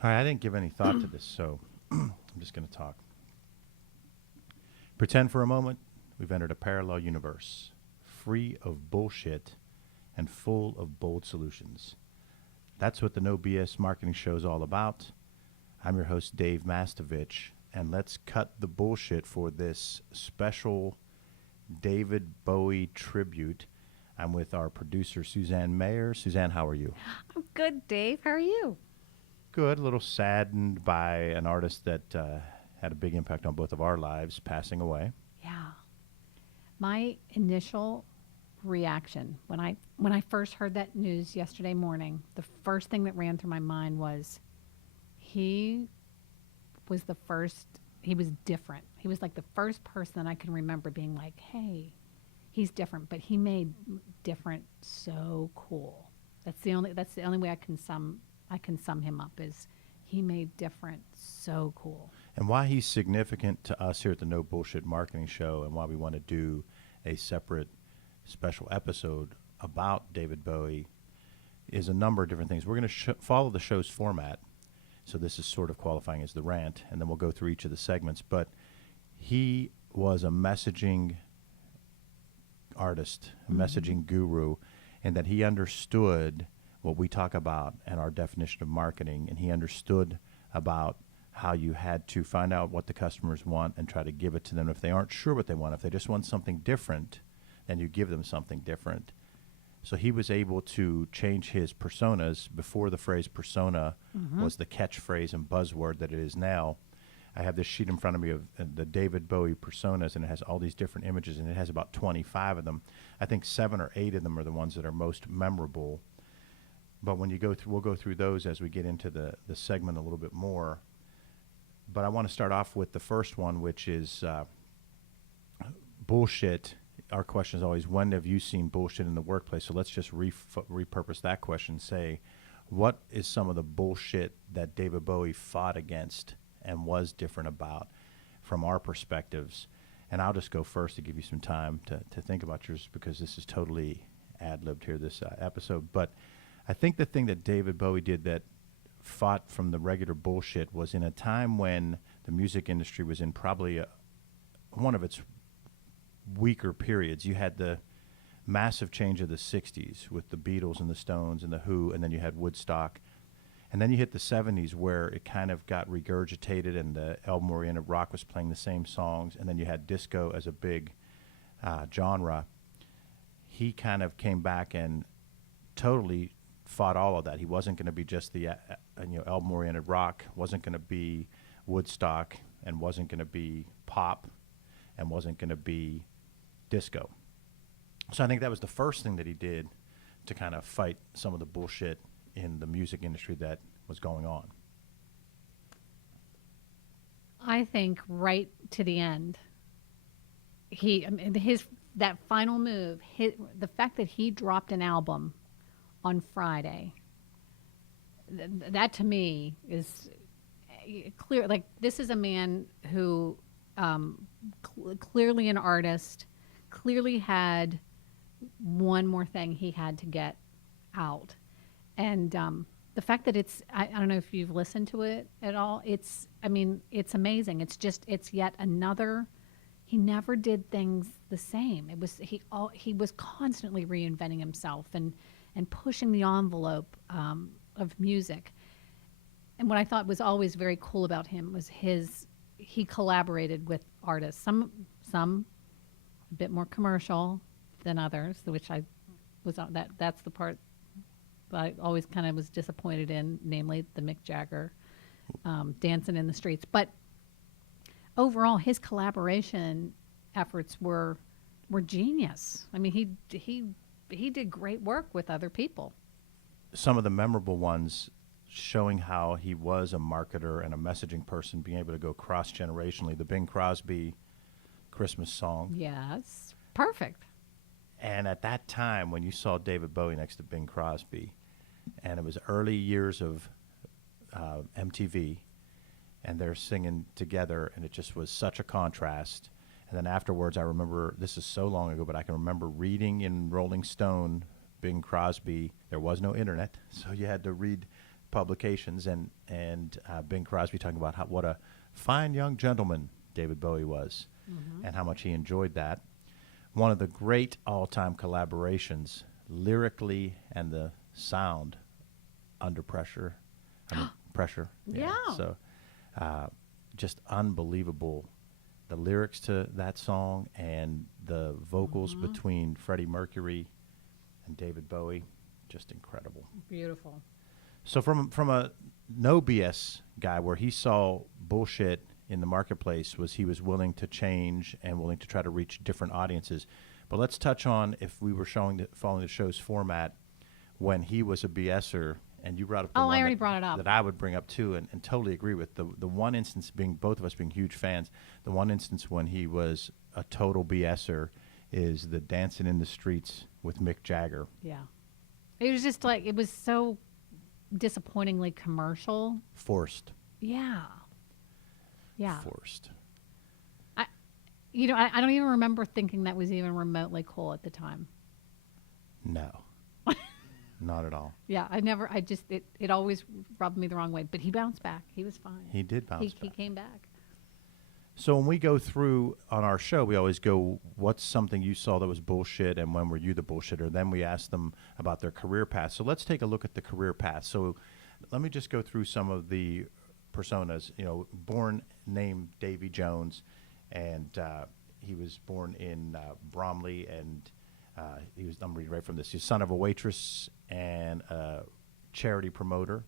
All right, I didn't give any thought to this, so I'm just going to talk. Pretend for a moment we've entered a parallel universe, free of bullshit and full of bold solutions. That's what the No BS Marketing Show is all about. I'm your host, Dave Mastovich, and let's cut the bullshit for this special David Bowie tribute. I'm with our producer, Suzanne Mayer. Suzanne, how are you? I'm good, Dave. How are you? Good. A little saddened by an artist that had a big impact on both of our lives passing away. Yeah. My initial reaction when I first heard that news yesterday morning, the first thing that ran through my mind was he was the first he was different. He was like the first person that I can remember being like, "Hey, he's different," but he made different so cool. That's the only way I can sum him up is he made different so cool. And why he's significant to us here at the No Bullshit Marketing Show, and why we want to do a separate special episode about David Bowie, is a number of different things. We're going to follow the show's format. So this is sort of qualifying as the rant, and then we'll go through each of the segments. But he was a messaging artist, a messaging guru, and that he understood what we talk about and our definition of marketing, and he understood about how you had to find out what the customers want and try to give it to them. If they aren't sure what they want, if they just want something different, then you give them something different. So he was able to change his personas before the phrase persona was the catchphrase and buzzword that it is now. I have this sheet in front of me of the David Bowie personas, and it has all these different images, and it has about 25 of them. I think 7 or 8 of them are the ones that are most memorable. But when you go through, we'll go through those as we get into the segment a little bit more. But I want to start off with the first one, which is bullshit. Our question is always, when have you seen bullshit in the workplace? So let's just repurpose that question. Say, what is some of the bullshit that David Bowie fought against and was different about from our perspectives? And I'll just go first to give you some time to think about yours, because this is totally ad-libbed here, this episode. But I think the thing that David Bowie did that fought from the regular bullshit was in a time when the music industry was in probably one of its weaker periods. You had the massive change of the 60s with the Beatles and the Stones and the Who, and then you had Woodstock. And then you hit the 70s where it kind of got regurgitated and the album-oriented rock was playing the same songs, and then you had disco as a big genre. He kind of came back and totally fought all of that. He wasn't going to be just the album-oriented rock, wasn't going to be Woodstock, and wasn't going to be pop, and wasn't going to be disco. So I think that was the first thing that he did to kind of fight some of the bullshit in the music industry that was going on. I think right to the end, his that final move, the fact that he dropped an album on Friday, that to me is clear. Like, this is a man who clearly an artist, clearly had one more thing he had to get out. And the fact that I don't know if you've listened to it at all. It's amazing. It's yet another. He never did things the same. He was constantly reinventing himself and pushing the envelope of music. And what I thought was always very cool about him was he collaborated with artists, some a bit more commercial than others, which I was that's the part that I always kind of was disappointed in, namely the Mick Jagger Dancing in the Streets. But overall, his collaboration efforts were genius. I mean, he did great work with other people. Some of the memorable ones showing how he was a marketer and a messaging person, being able to go cross-generationally. The Bing Crosby Christmas song. Yes, perfect. And at that time, when you saw David Bowie next to Bing Crosby, and it was early years of MTV, and they're singing together, and it just was such a contrast. And then afterwards, I remember, this is so long ago, but I can remember reading in Rolling Stone, Bing Crosby. There was no internet, so you had to read publications, and Bing Crosby talking about what a fine young gentleman David Bowie was, and how much he enjoyed that. One of the great all-time collaborations, lyrically and the sound under pressure. I mean, pressure. Yeah. So, just unbelievable. The lyrics to that song and the vocals between Freddie Mercury and David Bowie, just incredible. Beautiful. So from a no BS guy, where he saw bullshit in the marketplace, was he was willing to change and willing to try to reach different audiences. But let's touch on, if we were following the show's format, when he was a BSer, and you brought up the one I already brought it up. that I would bring up too, and totally agree with. The one instance being, both of us being huge fans, the one instance when he was a total BSer is the Dancing in the Streets with Mick Jagger. Yeah. It was just like, it was so disappointingly commercial. Forced. Yeah. Yeah. Forced. I don't even remember thinking that was even remotely cool at the time. No. Not at all. Yeah, it always rubbed me the wrong way. But he bounced back. He was fine. He did bounce back. He came back. So when we go through on our show, we always go, what's something you saw that was bullshit, and when were you the bullshitter? Then we ask them about their career path. So let's take a look at the career path. So let me just go through some of the personas. Born named Davy Jones, and he was born in Bromley, and I'm reading right from this. He's son of a waitress and a charity promoter,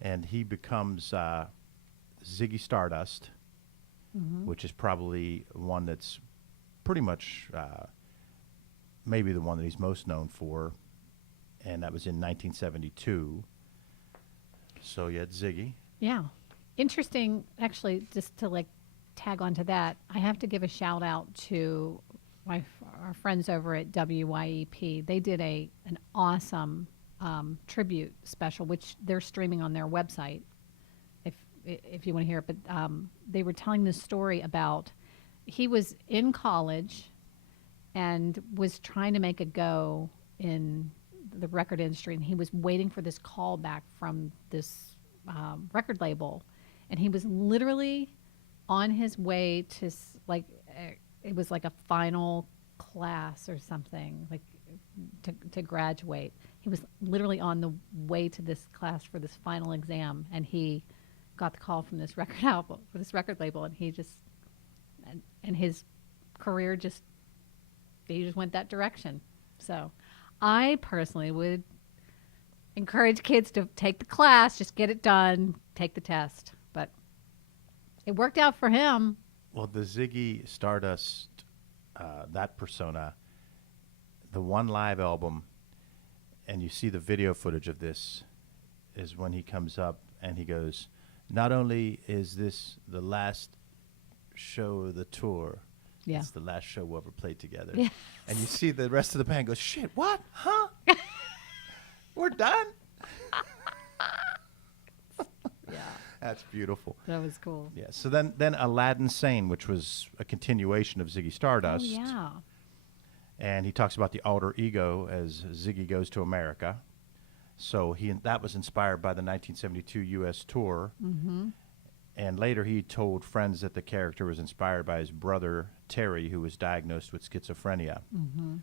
and he becomes Ziggy Stardust, which is probably one that's pretty much maybe the one that he's most known for, and that was in 1972. So you had Ziggy. Yeah. Interesting, actually, just to tag onto that, I have to give a shout out to our friends over at WYEP. They did an awesome tribute special, which they're streaming on their website, if you want to hear it. But they were telling this story about, he was in college and was trying to make a go in the record industry, and he was waiting for this call back from this record label, and he was literally on his way to it was like a final class or something, to graduate. He was literally on the way to this class for this final exam, and he got the call from this record label, and he just and his career he just went that direction. So I personally would encourage kids to take the class, just get it done, take the test. But it worked out for him. Well, the Ziggy Stardust, that persona, the one live album, and you see the video footage of this, is when he comes up and he goes, not only is this the last show of the tour, it's the last show we'll ever play together. Yes. And you see the rest of the band go, shit, what? Huh? We're done? Yeah. That's beautiful. That was cool. Yeah. So then Aladdin Sane, which was a continuation of Ziggy Stardust. Oh, yeah. And he talks about the alter ego as Ziggy goes to America. So that was inspired by the 1972 U.S. tour. Mm-hmm. And later he told friends that the character was inspired by his brother, Terry, who was diagnosed with schizophrenia. Mm-hmm.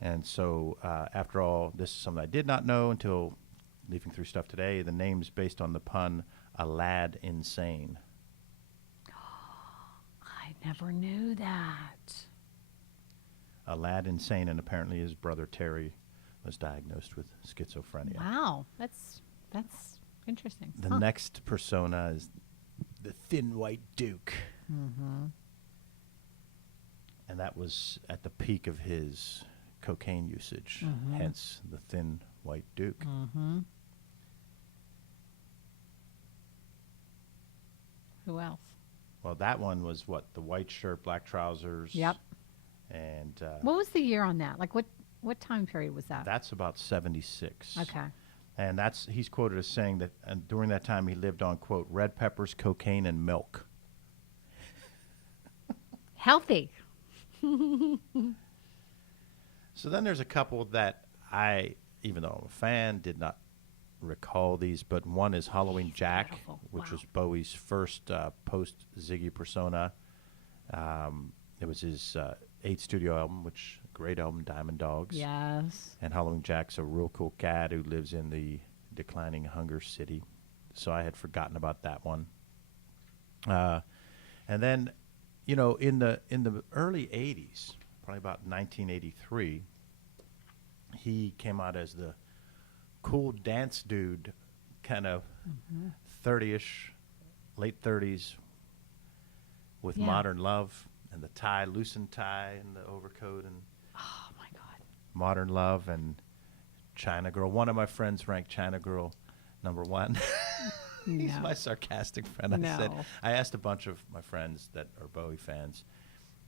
And so after all, this is something I did not know until leafing through stuff today. The name's based on the pun Alad Insane. I never knew that. Alad Insane, and apparently his brother Terry was diagnosed with schizophrenia. Wow, that's interesting. The next persona is the Thin White Duke. Mm-hmm. And that was at the peak of his cocaine usage, hence the Thin White Duke. Mm-hmm. Who else? Well, that one was what? The white shirt, black trousers. Yep. And what was the year on that? What time period was that? That's about 76. Okay. And he's quoted as saying that during that time he lived on, quote, red peppers, cocaine, and milk. Healthy. So then there's a couple that I, even though I'm a fan, did not recall these, but one is Halloween Jack, beautiful. which Wow. was Bowie's first post Ziggy persona. It was his eighth studio album, which great album, Diamond Dogs. Yes. And Halloween Jack's a real cool cat who lives in the declining hunger city. So I had forgotten about that one. And then, in the early '80s, probably about 1983, he came out as the cool dance dude, kind of 30-ish, late 30s, with Yeah. Modern Love and the tie, loosened tie, and the overcoat, and Oh my God. Modern Love and China Girl. One of my friends ranked China Girl #1. He's No. my sarcastic friend. No. I asked a bunch of my friends that are Bowie fans,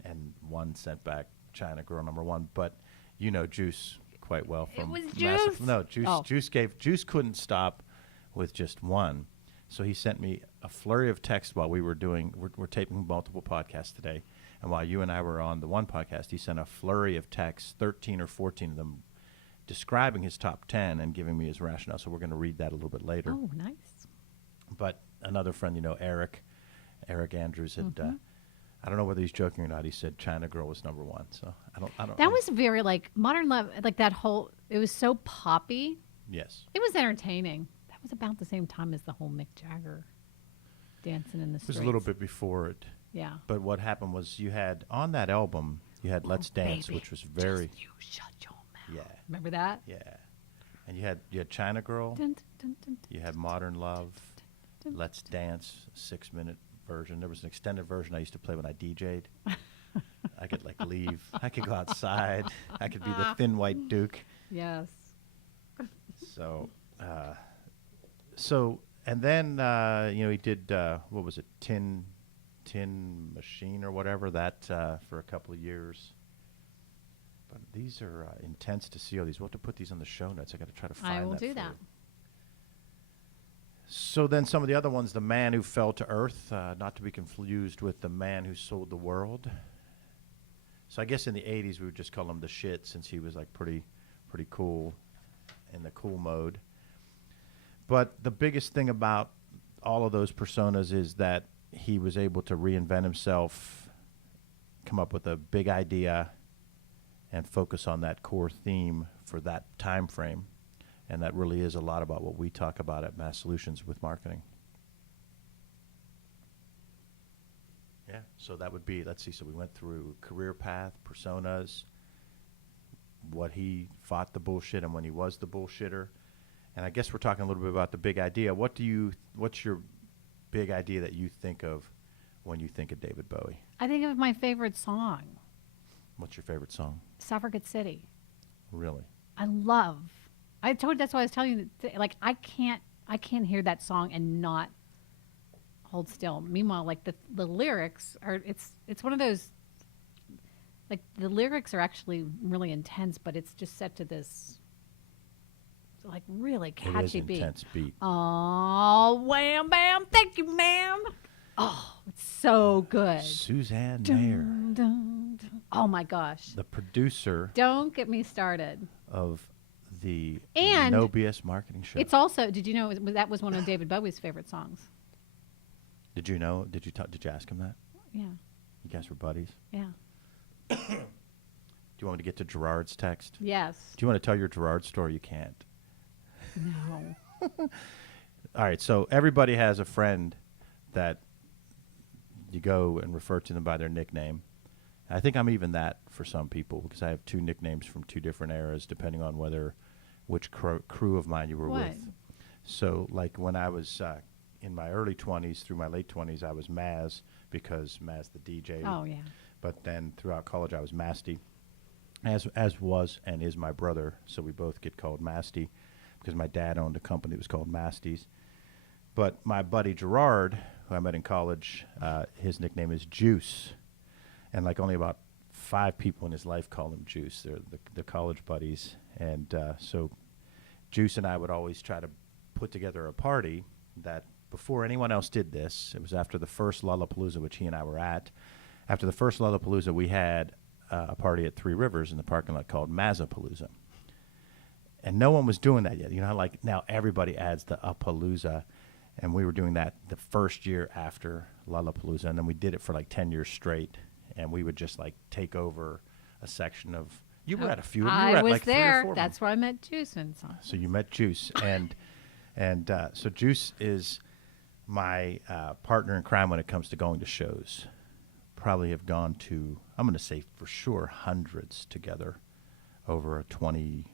and one sent back China Girl #1. But you know Juice quite well from was Massive. Juice? No, Juice. Oh. Juice couldn't stop with just one, so he sent me a flurry of texts while we were doing. We're taping multiple podcasts today, and while you and I were on the one podcast, he sent a flurry of texts, 13 or 14 of them, describing his top 10 and giving me his rationale. So we're going to read that a little bit later. Oh, nice. But another friend, Eric Andrews had. I don't know whether he's joking or not. He said China Girl was #1. So I don't. That was very like Modern Love, like that whole. It was so poppy. Yes. It was entertaining. That was about the same time as the whole Mick Jagger dancing in the It streets. was a little bit before it. Yeah. But what happened was you had on that album you had Let's Dance, Baby, which was very Just you shut your mouth. yeah Remember that? yeah, and you had China Girl, Dun, dun, dun, you had Modern Love, dun, Let's Dance, 6-minute version. There was an extended version I used to play when I DJ'd. I could leave. I could go outside. I could be the Thin White Duke. Yes. So, and then he did what was it, Tin Machine or whatever that for a couple of years. But these are intense to see all these. We'll have to put these on the show notes. I got to try to find. I will that do for that. you. So then some of the other ones, The Man Who Fell to Earth, not to be confused with The Man Who Sold the World. So I guess in the 80s we would just call him the shit, since he was like pretty cool in the cool mode. But the biggest thing about all of those personas is that he was able to reinvent himself, come up with a big idea, and focus on that core theme for that time frame. And that really is a lot about what we talk about at Mass Solutions with marketing. Yeah, so that would be, let's see, so we went through career path, personas, what he fought the bullshit and when he was the bullshitter. And I guess we're talking a little bit about the big idea. What's your big idea that you think of when you think of David Bowie? I think of my favorite song, What's your favorite song? Suffragette City. Really? I told you, that's why I was telling you that, like, I can't hear that song and not hold still. Meanwhile, like the lyrics are, it's one of those, like, the lyrics are actually really intense, but it's just set to this like really catchy It is beat. intense beat. Oh, wham bam, thank you, ma'am. Oh, it's so good. Suzanne Mayer, Dun, dun, dun. Oh my gosh. the producer Don't get me started. of the And No BS marketing show. It's also, did you know that was one of David Bowie's favorite songs? Did you know? Did you ask him that? Yeah. You guys were buddies? Yeah. Do you want me to get to Gerard's text? Yes. Do you want to tell your Gerard story? You can't. No. All right, so everybody has a friend that you go and refer to them by their nickname. I think I'm even that for some people, because I have two nicknames from two different eras, depending on which crew of mine you were What? with. So, like when I was in my early 20s through my late 20s, I was Maz, because Maz the DJ. Oh yeah. But then throughout college, I was Masty, as was and is my brother. So we both get called Masty, because my dad owned a company that was called Masty's. But my buddy Gerard, who I met in college, his nickname is Juice. And like only about 5 people in his life call him Juice. They're the college buddies. And so Juice and I would always try to put together a party that, before anyone else did this, it was after the first Lollapalooza, which he and I were at. After the first Lollapalooza, we had a party at Three Rivers in the parking lot called Mazzapalooza. And no one was doing that yet. You know, like now everybody adds the Appaloosa, and we were doing that the first year after Lollapalooza, and then we did it for like 10 years straight, and we would just like take over a section of. You were at a few. You were I at was like 3 or there. 4 of them. That's where I met Juice and so. So you met Juice, and so Juice is my partner in crime when it comes to going to shows. Probably have gone to, I'm going to say for sure, hundreds together over a 20.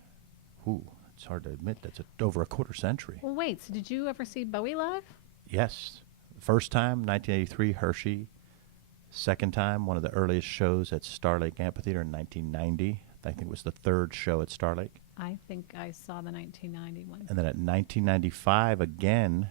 It's hard to admit that's over a quarter century. Well, wait. So did you ever see Bowie live? Yes, first time 1983 Hershey. Second time, one of the earliest shows at Star Lake Amphitheater in 1990. I think it was the third show at Star Lake. I think I saw the 1990 one. And then at 1995 again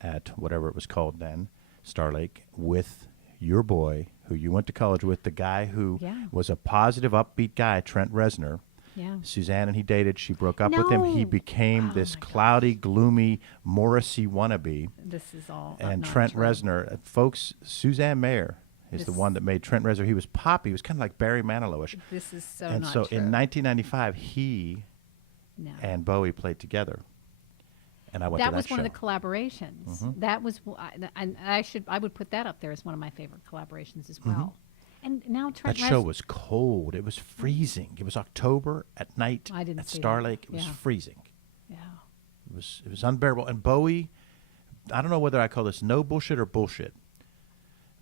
at whatever it was called then, Star Lake, with your boy, who you went to college with, the guy who was a positive, upbeat guy, Trent Reznor. Yeah. Suzanne and he dated. She broke up with him. He became this cloudy, gloomy Morrissey wannabe. This is all. And not Trent true. Reznor, folks, Suzanne Mayer is the one that made Trent Reznor. He was pop. He was kind of like Barry Manilow-ish. This is so and not so true. in 1995, he and Bowie played together. And I went to that was one show. of the collaborations. That was, I would put that up there as one of my favorite collaborations as well. And now Trent That show was cold. It was freezing. It was October at night at Star Lake. It was freezing. Yeah. It was unbearable. And Bowie, I don't know whether I call this no bullshit or bullshit.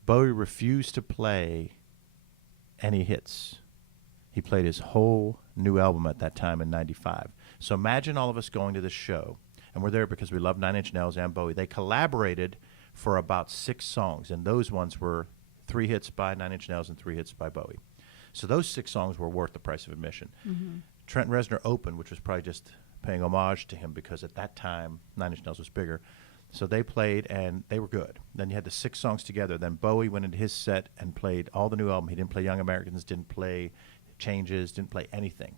Bowie refused to play any hits. He played his whole new album at that time in 95. So imagine all of us going to this show, and we're there because we love Nine Inch Nails and Bowie. They collaborated for about 6 songs, and those ones were 3 hits by Nine Inch Nails and 3 hits by Bowie. So those 6 songs were worth the price of admission. Trent Reznor opened, which was probably just paying homage to him because at that time Nine Inch Nails was bigger. So they played, and they were good. Then you had the 6 songs together. Then Bowie went into his set and played all the new album. He didn't play Young Americans, didn't play Changes, didn't play anything.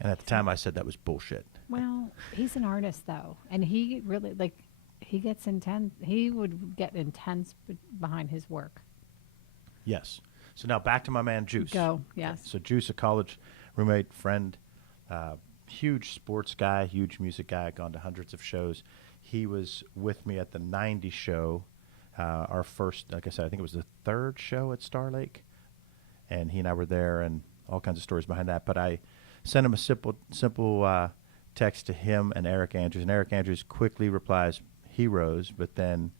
And at the time I said that was bullshit. Well, he's an artist, though. And he really, he gets intense. He would get intense behind his work. Yes. So now back to my man Juice. Go, yes. So Juice, a college roommate, friend, huge sports guy, huge music guy, gone to hundreds of shows. He was with me at the 90 show, our first, like I said, I think it was the 3rd show at Star Lake. And he and I were there, and all kinds of stories behind that. But I sent him a simple text to him and Eric Andrews. And Eric Andrews quickly replies, "Heroes," but then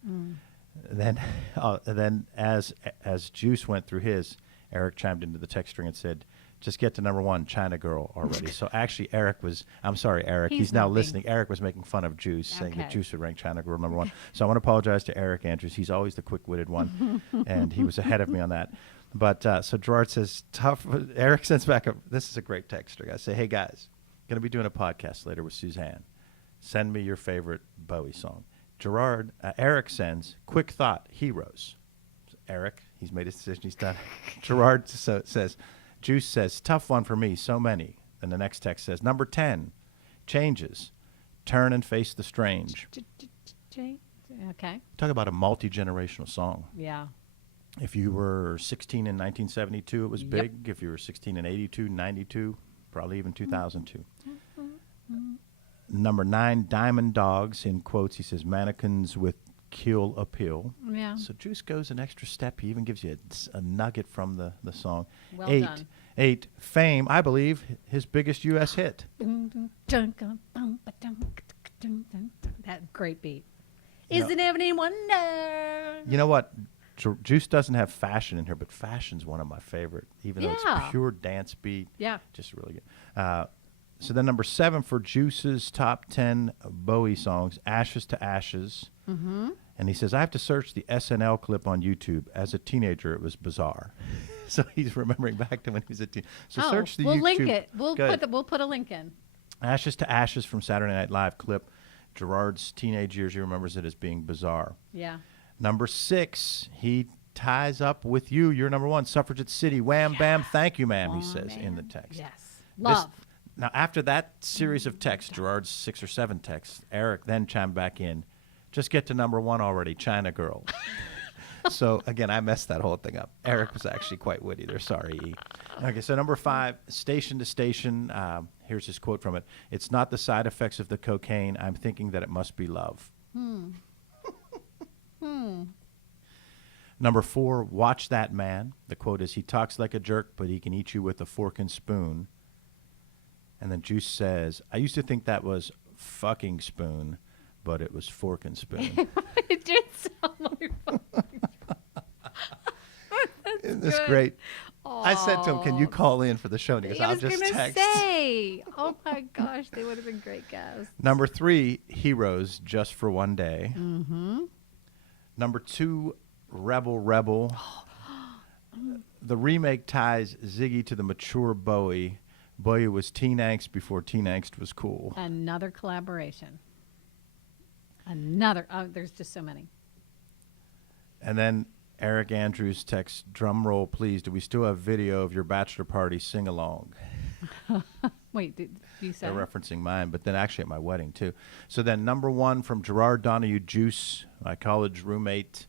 as Juice went through his, Eric chimed into the text string and said, "Just get to number 1, China Girl already." So actually I'm sorry, Eric. He's now listening. Eric was making fun of Juice, saying that Juice would rank China Girl number 1. So I want to apologize to Eric Andrews. He's always the quick-witted one, and he was ahead of me on that. But so Gerard says, tough. Eric sends back this is a great text. I say, "Hey guys, going to be doing a podcast later with Suzanne. Send me your favorite Bowie song." Eric sends, "Quick thought, Heroes." Eric, he's made his decision. He's done. Gerard says, Juice says, "Tough one for me, so many." And the next text says, "Number 10, Changes, Turn and Face the Strange." Okay. Talk about a multi-generational song. Yeah. If you were 16 in 1972, it was big. If you were 16 in 82, 92, probably even 2002. Number 9, Diamond Dogs, in quotes, he says, "Mannequins with kill appeal." Yeah. So Juice goes an extra step. He even gives you a nugget from the song. Well 8, done. 8, Fame, I believe, his biggest U.S. hit. That great beat. Isn't anyone know? You know what? Juice doesn't have Fashion in here, but Fashion's one of my favorite, even though it's pure dance beat. Yeah. Just really good. So then number 7 for Juice's top 10 Bowie songs, Ashes to Ashes. And he says, "I have to search the SNL clip on YouTube. As a teenager, it was bizarre." So he's remembering back to when he was a teen. So search the we'll YouTube. link it. We'll put a link in. Ashes to Ashes from Saturday Night Live clip. Gerard's teenage years, he remembers it as being bizarre. Yeah. Number 6, he ties up with you. You're number 1, Suffragette City. Wham, bam, thank you, ma'am, he says in the text. Yes. Love. Now, after that series of texts, Gerard's 6 or 7 texts, Eric then chimed back in, "Just get to number 1 already, China Girl." So again, I messed that whole thing up. Eric was actually quite witty there. Sorry, E. Okay, so number 5, Station to Station. Here's his quote from it. It's not the side effects of the cocaine. I'm thinking that it must be love. Number 4, Watch That Man. The quote is, he talks like a jerk, but he can eat you with a fork and spoon. And then Juice says, I used to think that was fucking spoon, but it was fork and spoon. It did sound like Isn't this great? I said to him, can you call in for the show? And he goes, I'll just text. Say, oh my gosh, they would have been great guests. Number 3, Heroes, Just for One Day. Mm-hmm. Number 2, Rebel Rebel. The remake ties Ziggy to the mature Bowie. Bowie was teen angst before teen angst was cool. Another collaboration. Another. Oh, there's just so many. And then Eric Andrews texts, drum roll, please. Do we still have video of your bachelor party sing-along? Wait, did you say? They're referencing mine, but then actually at my wedding, too. So then number 1 from Gerard Donahue, Juice, my college roommate,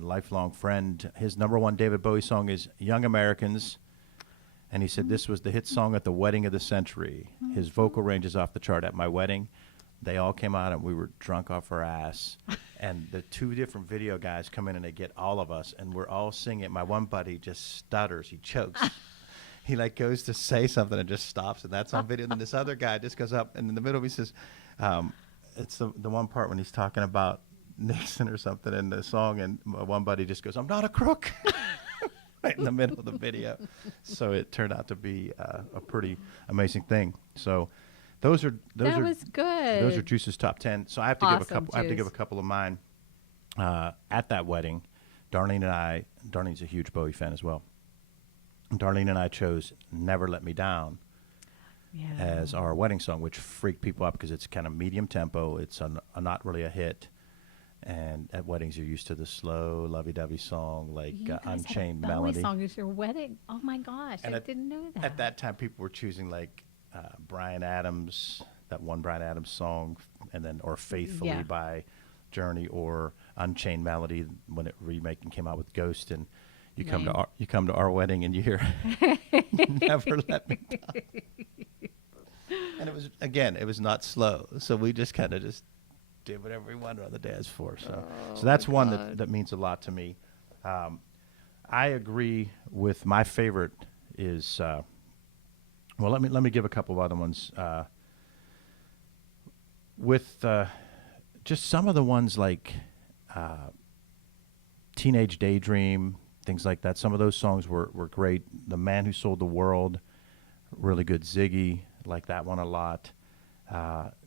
lifelong friend. His number 1 David Bowie song is Young Americans. And he said this was the hit song at the wedding of the century. His vocal range is off the chart. At my wedding, they all came out and we were drunk off our ass. And the 2 different video guys come in and they get all of us. And we're all singing. My one buddy just stutters. He chokes. He like goes to say something and just stops. And that's on video. And then this other guy just goes up. And in the middle he says, it's the one part when he's talking about Nixon or something in the song. And my one buddy just goes, I'm not a crook. Right in the middle of the video. So it turned out to be a pretty amazing thing. So those are was good. Those are Juice's top 10. So I have to give a Awesome, couple. I have to Juice. give a couple of mine. At that wedding, Darlene's a huge Bowie fan as well. Darlene and I chose "Never Let Me Down" as our wedding song, which freaked people out because it's kind of medium tempo. It's not really a hit. And at weddings, you're used to the slow, lovey-dovey song, like Unchained had a Bowie Melody. song is your wedding. Oh my gosh, I didn't know that. At that time, people were choosing like Bryan Adams, that one Bryan Adams song, and then or "Faithfully" by Journey, or Unchained Melody when it remake and came out with Ghost. And you come to our wedding and you hear "Never Let Me Down," and it was not slow, so we just kind of just did whatever we wanted on the dance floor. So that's one that means a lot to me. I agree with my favorite is well, let me give a couple of other ones. With just some of the ones like Teenage Daydream, things like that. Some of those songs were great. The Man Who Sold the World, really good. Ziggy, like that one a lot.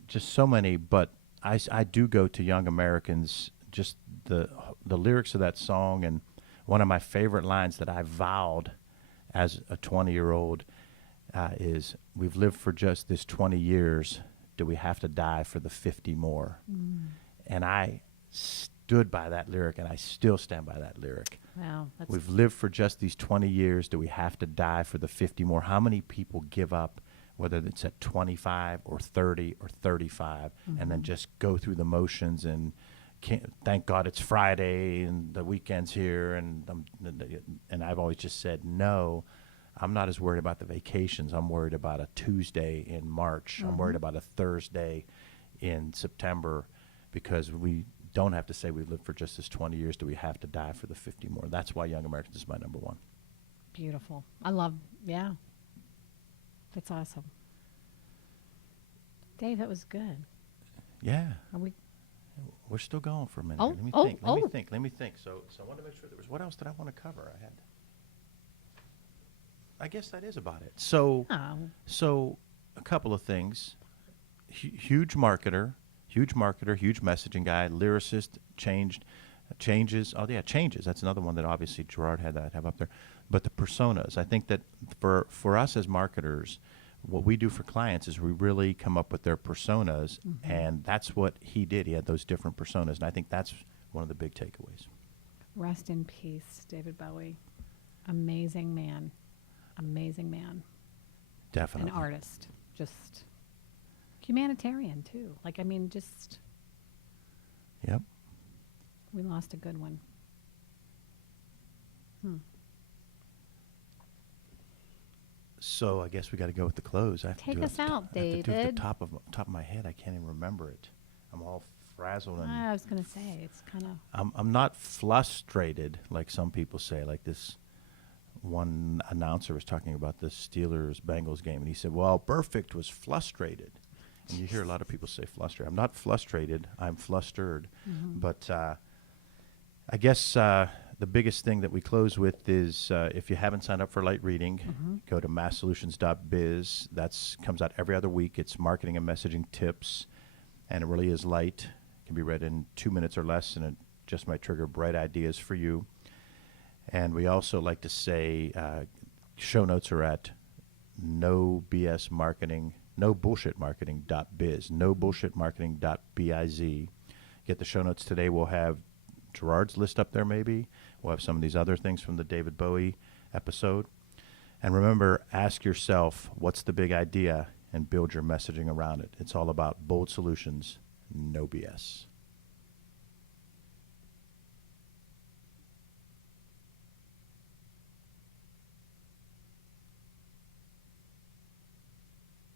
Just so many, but I do go to Young Americans, just the lyrics of that song, and one of my favorite lines that I vowed as a 20-year-old is, we've lived for just this 20 years, do we have to die for the 50 more? And I stood by that lyric, and I still stand by that lyric. Wow. We've lived for just these 20 years, do we have to die for the 50 more? How many people give up, whether it's at 25 or 30 or 35, and then just go through the motions and thank God it's Friday and the weekend's here. And I've always just said, no, I'm not as worried about the vacations. I'm worried about a Tuesday in March. I'm worried about a Thursday in September, because we don't have to say we've lived for just this 20 years. Do we have to die for the 50 more? That's why Young Americans is my number 1. Beautiful. I love, that's awesome. Dave, that was good. Yeah. Are we? We're still going for a minute. Oh, Let me oh, think. oh. Let me think. So I want to make sure there was. What else did I want to cover? I guess that is about it. So a couple of things. Huge marketer, huge messaging guy, lyricist, changes. Oh yeah, changes. That's another one that obviously Gerard had that I'd have up there. But the personas. I think that for us as marketers, what we do for clients is we really come up with their personas, and that's what he did. He had those different personas, and I think that's one of the big takeaways. Rest in peace, David Bowie. Amazing man. Definitely. An artist. Just humanitarian, too. Like, I mean, just... Yep. We lost a good one. So I guess we got to go with the close. I have to Take do it us out, I have to do it at the David. top of my head. I can't even remember it. I'm all frazzled and I was going to say, it's kind of. I'm not frustrated like some people say. Like this one announcer was talking about the Steelers Bengals game, and he said, "Well, Perfect was frustrated." And you hear a lot of people say frustrated. I'm not frustrated. I'm flustered. But I guess the biggest thing that we close with is if you haven't signed up for Light Reading, go to masssolutions.biz. That comes out every other week. It's marketing and messaging tips, and it really is light. It can be read in 2 minutes or less, and it just might trigger bright ideas for you. And we also like to say show notes are at nobullshitmarketing.biz, nobullshitmarketing.biz. Get the show notes today. We'll have Gerard's list up there maybe. We'll have some of these other things from the David Bowie episode. And remember, ask yourself, what's the big idea, and build your messaging around it. It's all about bold solutions, no BS.